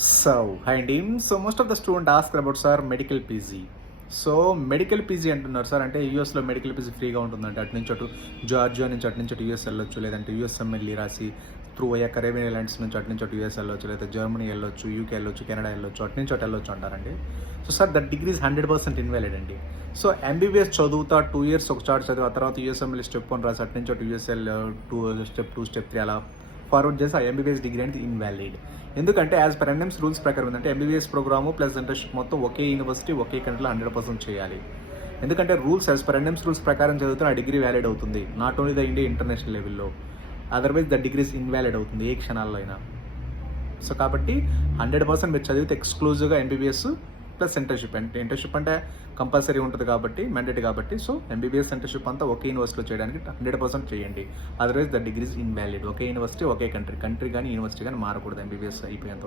Hi Dean. So most of the student ask about sir medical PG. So medical PG అంటున్నారు sir. అంటే యూఎస్లో medical PG ఫ్రీగా ఉంటుందంటే అటు నుంచి అటు జార్జియా నుంచి అటు నుంచి అటు యూఎస్ వెళ్ళొచ్చు, లేదంటే యూఎస్ఎం వెళ్ళి రాసి త్రూ అయ్యా కరేబియన్ ఐలాండ్స్ నుంచి అటు నుంచి అటు యూఎస్ వెళ్ళొచ్చు, లేదా జర్మనీ వెళ్ళొచ్చు, యూకే వెళ్ళొచ్చు, కెనడా వెళ్ళొచ్చు, అటు నుంచి అటు వెళ్ళొచ్చు అంటారండి. So sir that degree is 100% invalid అండి. సో ఎంబీబీఎస్ చదువుతా 2 years ఒక చార్ట్ చదివి ఆ తర్వాత యూఎస్ఎంఎల్ స్టెప్ 1 రాసి అటు నుంచి అటు యూఎస్ఎల్ స్టెప్ 2 స్టెప్ 3 అలా ఫార్వర్డ్ చేసి ఆ ఎంబీబీఎస్ డిగ్రీ అనేది ఇన్వాలిడ్. ఎందుకంటే యాజ్ పర్ ఎన్ఎమ్స్ రూల్స్ ప్రకారం ఏంటంటే ఎంబీబీఎస్ ప్రోగ్రాము ప్లస్ ఇంటర్న్షిప్ మొత్తం ఒకే యూనివర్సిటీ ఒకే కంట్రీలో 100% చేయాలి. ఎందుకంటే రూల్స్ యాజ్ పర్ ఎన్ఎమ్స్ రూల్స్ ప్రకారం చదివితే ఆ డిగ్రీ వ్యాలిడ్ అవుతుంది. Not only the India, international లెవెల్లో. అదర్వైజ్ ద డిగ్రీస్ ఇన్వాలిడ్ అవుతుంది ఏ క్షణాల్లో అయినా. సో కాబట్టి 100% మీరు చదివితే ఎక్స్క్లూజివ్గా ఎంబీబీఎస్ ప్లస్ ఇంటర్న్షిప్. అంటే ఇంటర్న్షిప్ అంటే కంపల్సరీ ఉంటుంది కాబట్టి, మ్యాండేట్ కాబట్టి. సో ఎంబీబీఎస్ ఇంటర్న్షిప్ అంతా ఒకే యూనివర్సిటీలో చేయడానికి 100% చేయండి. Otherwise the degrees invalid. Okay university okay country కానీ యూనివర్సిటీ కానీ మారకూడదు ఎంబీబీఎస్ అయిపోయేంత.